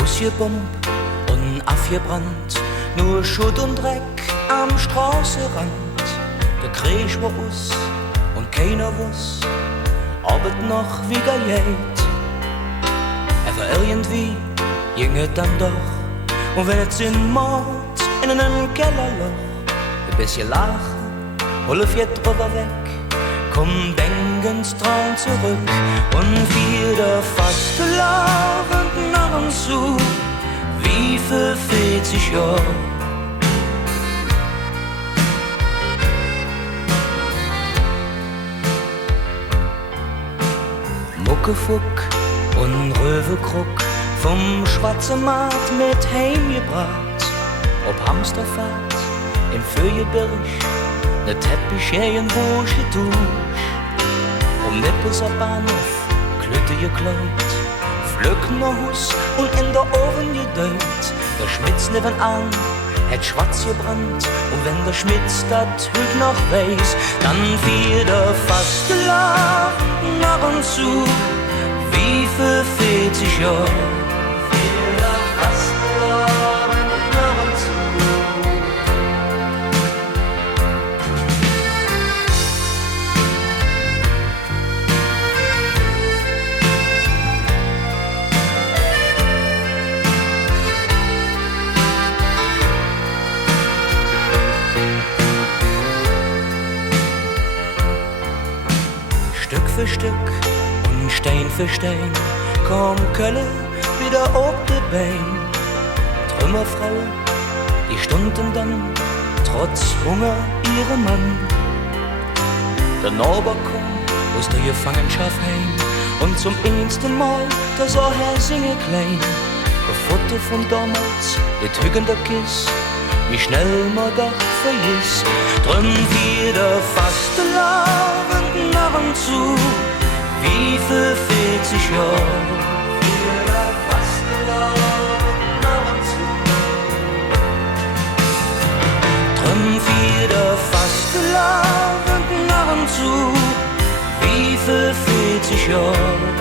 ausgebombt und abgebrannt, nur Schutt und Dreck am Straßenrand. Der Krieg war aus und keiner wuss, ob es noch wieder geht. Aber irgendwie ging es dann doch, und wenn es Sinn macht, in einem Kellerloch, ein bisschen lachen, Wolf geht drüber weg, komm denkend dran zurück und wieder fast laufend nach uns zu, wie für 40 Jahre. Muckefuck und Röwekrug vom schwarzen Markt mit heimgebracht, ob Hamsterfahrt im Föhgebirg, ne Teppich irgendwo geduscht, Nippeser Bahnhof, Klütte gekleut, Flöckner Hus und in der Ohren gedäut. Der Schmitz nebenan hätt schwarz gebrannt, und wenn der Schmitz dat Hüt noch weiß, dann fiel der fast gelacht nach und zu, wie für 40 Jahre. Fiel der fast gelacht nach und zu. Stück für Stück und Stein für Stein kam Kölle wieder auf die Bein. Trümmerfrauen, die stunden dann trotz Hunger ihre Mann. Der Norbert kam aus der Gefangenschaft heim, und zum ersten Mal, da sah er singen klein. Ein Foto von damals, mit hügender Kiss, wie schnell man doch vergisst. Drum wieder fast laufend nach und zu, wie für 40 Jahre. Wieder fast laufend nach und zu. Drum wieder fast laufend nach und zu, wie für 40 Jahre.